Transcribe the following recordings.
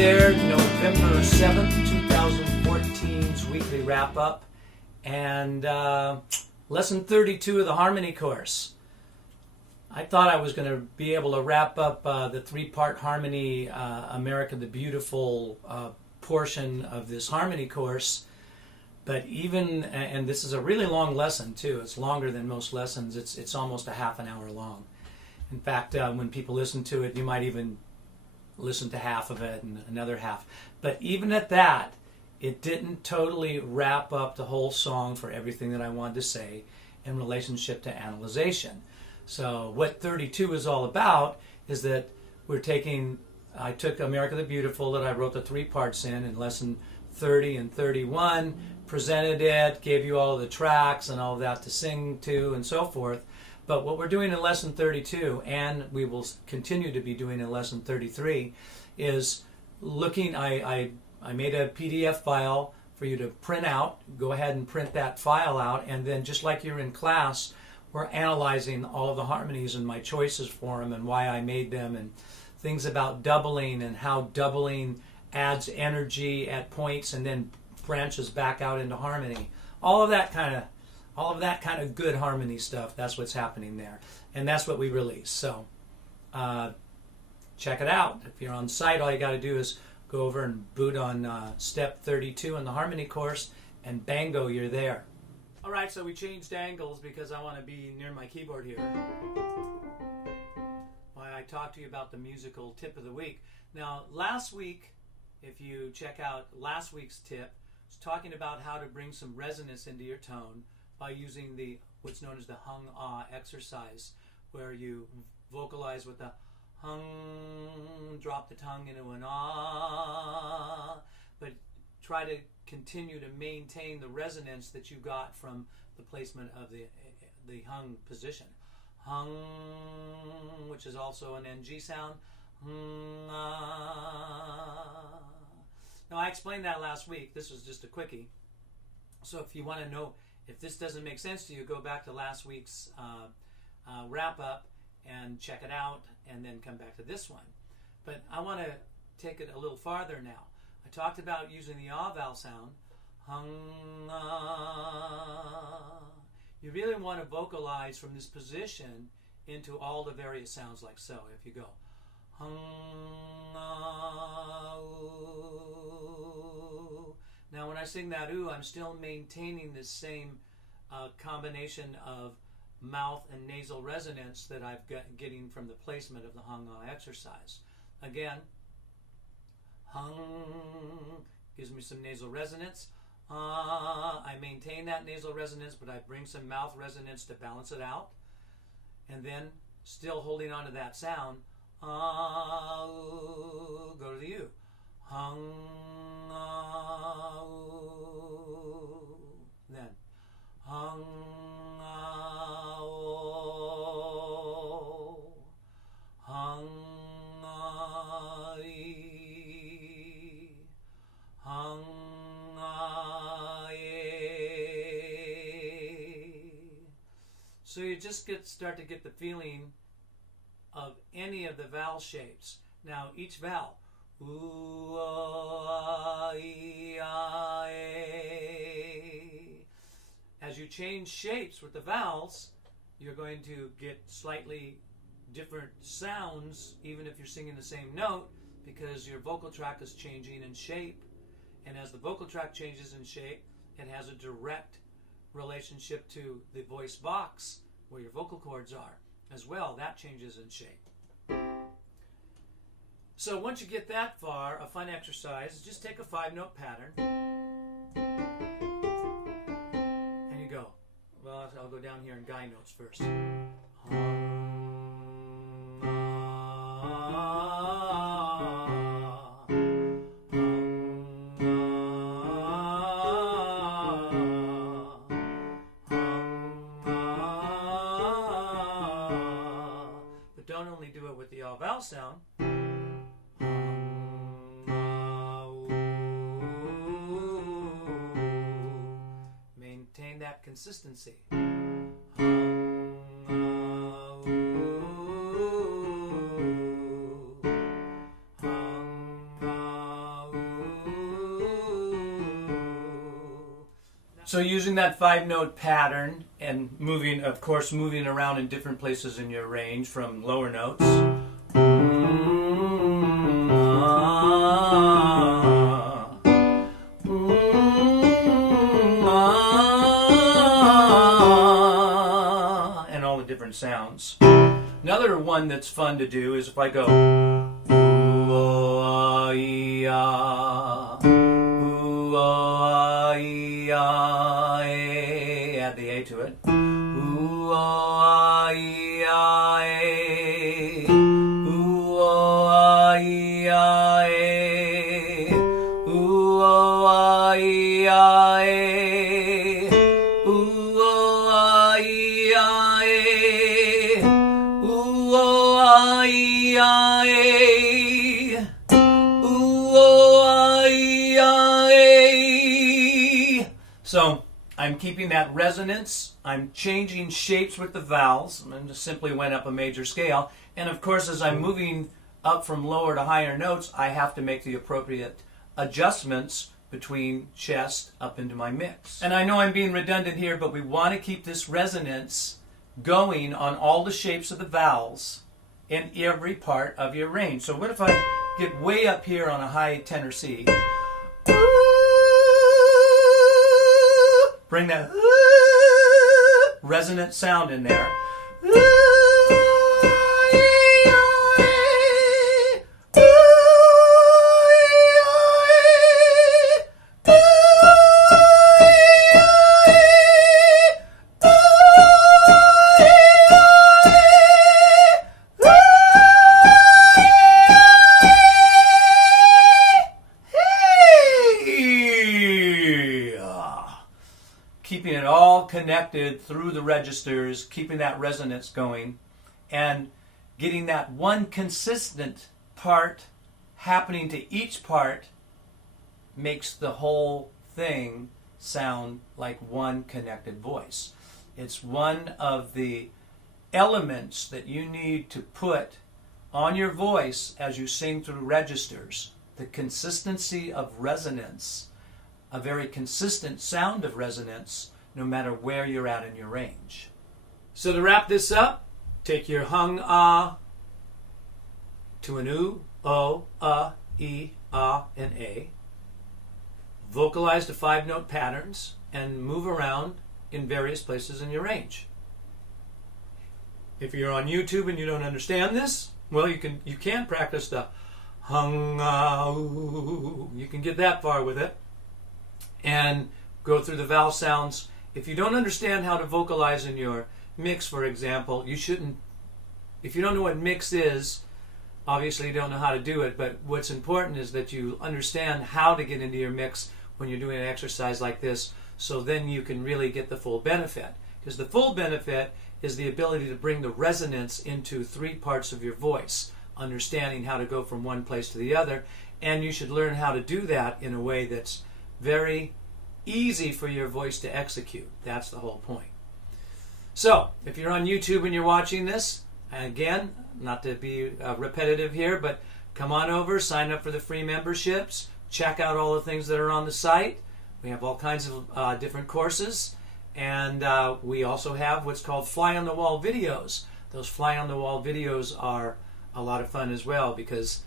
there, November 7th, 2014's weekly wrap-up, and lesson 32 of the harmony course. I thought I was going to be able to wrap up the three-part harmony, America the Beautiful portion of this harmony course, but even, and this is a really long lesson too, it's longer than most lessons, it's almost a half an hour long. In fact, when people listen to it, you might even listen to half of it and another half. But even at that, it didn't totally wrap up the whole song for everything that I wanted to say in relationship to analyzation. So what 32 is all about is that I took America the Beautiful that I wrote the three parts in lesson 30 and 31, presented it, gave you all of the tracks and all of that to sing to and so forth. But what we're doing in lesson 32, and we will continue to be doing in lesson 33, is looking, I made a PDF file for you to print out. Go ahead and print that file out, and then just like you're in class, we're analyzing all of the harmonies and my choices for them and why I made them, and things about doubling and how doubling adds energy at points and then branches back out into harmony. All of that kind of good harmony stuff, that's what's happening there. And that's what we release. So check it out. If you're on site, all you got to do is go over and boot on step 32 in the harmony course, and bango, you're there. All right, so we changed angles because I want to be near my keyboard here. Why I talked to you about the musical tip of the week. Now, last week, if you check out last week's tip, it's talking about how to bring some resonance into your tone by using what's known as the hung-ah exercise, where you vocalize with the hung, drop the tongue into an ah, but try to continue to maintain the resonance that you got from the placement of the hung position. Hung, which is also an NG sound. Hung, ah. Now, I explained that last week. This was just a quickie. So if you want to know if this doesn't make sense to you, go back to last week's wrap-up and check it out, and then come back to this one. But I want to take it a little farther now. I talked about using the ah vowel sound. Hung, ah. You really want to vocalize from this position into all the various sounds like so. If you go hung, ah, ooh. Now when I sing that ooh, I'm still maintaining this same combination of mouth and nasal resonance that I've got getting from the placement of the hung-ah exercise. Again, hung gives me some nasal resonance. I maintain that nasal resonance, but I bring some mouth resonance to balance it out. And then, still holding on to that sound, ooh, go to the U. Hung, ooh. Then, hung, oh, hung, hung, so you just start to get the feeling of any of the vowel shapes. Now each vowel, ooh, ah, ee, ah, eh. As you change shapes with the vowels, you're going to get slightly different sounds, even if you're singing the same note, because your vocal tract is changing in shape. And as the vocal tract changes in shape, it has a direct relationship to the voice box, where your vocal cords are as well. That changes in shape. So once you get that far, a fun exercise is just take a 5-note pattern. And you go. Well, I'll go down here in guy notes first. But don't only do it with the ah vowel sound. Maintain that consistency. So using that 5-note pattern and moving, of course, moving around in different places in your range from lower notes. And all the different sounds. Another one that's fun to do is if I go add the A to it. So I'm keeping that resonance. I'm changing shapes with the vowels. I just simply went up a major scale. And of course, as I'm moving up from lower to higher notes, I have to make the appropriate adjustments between chest up into my mix. And I know I'm being redundant here, but we want to keep this resonance going on all the shapes of the vowels in every part of your range. So what if I get way up here on a high tenor C? Bring that resonant sound in there. Keeping it all connected through the registers, keeping that resonance going, and getting that one consistent part happening to each part makes the whole thing sound like one connected voice. It's one of the elements that you need to put on your voice as you sing through registers. The consistency of resonance, a very consistent sound of resonance, no matter where you're at in your range. So to wrap this up, take your hung ah to an oo, o, e, ah, and a. Vocalize the 5-note patterns and move around in various places in your range. If you're on YouTube and you don't understand this, well, you can practice the hung ah, ooh. You can get that far with it and go through the vowel sounds. If you don't understand how to vocalize in your mix, for example, you shouldn't. If you don't know what mix is, obviously you don't know how to do it, but what's important is that you understand how to get into your mix when you're doing an exercise like this, so then you can really get the full benefit. Because the full benefit is the ability to bring the resonance into 3 parts of your voice, understanding how to go from one place to the other, and you should learn how to do that in a way that's very easy for your voice to execute. That's the whole point. So, if you're on YouTube and you're watching this, again, not to be repetitive here, but come on over, sign up for the free memberships, check out all the things that are on the site. We have all kinds of different courses, and we also have what's called fly-on-the-wall videos. Those fly-on-the-wall videos are a lot of fun as well, because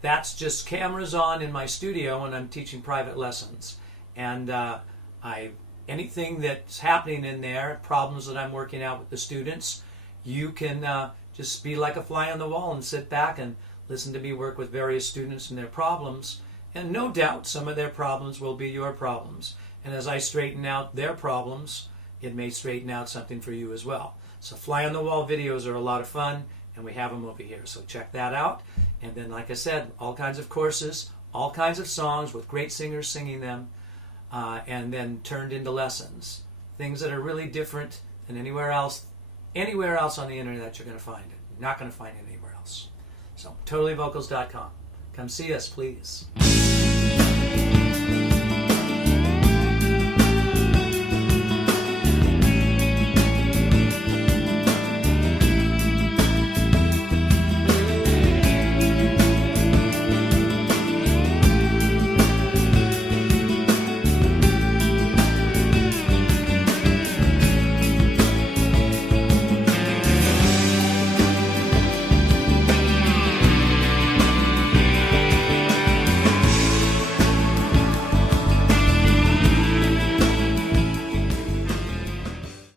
that's just cameras on in my studio when I'm teaching private lessons. And anything that's happening in there, problems that I'm working out with the students, you can just be like a fly on the wall and sit back and listen to me work with various students and their problems. And no doubt some of their problems will be your problems. And as I straighten out their problems, it may straighten out something for you as well. So fly on the wall videos are a lot of fun, and we have them over here. So check that out. And then, like I said, all kinds of courses, all kinds of songs with great singers singing them. And then turned into lessons. Things that are really different than anywhere else on the internet you're going to find it. You're not going to find it anywhere else. So, totallyvocals.com. Come see us, please.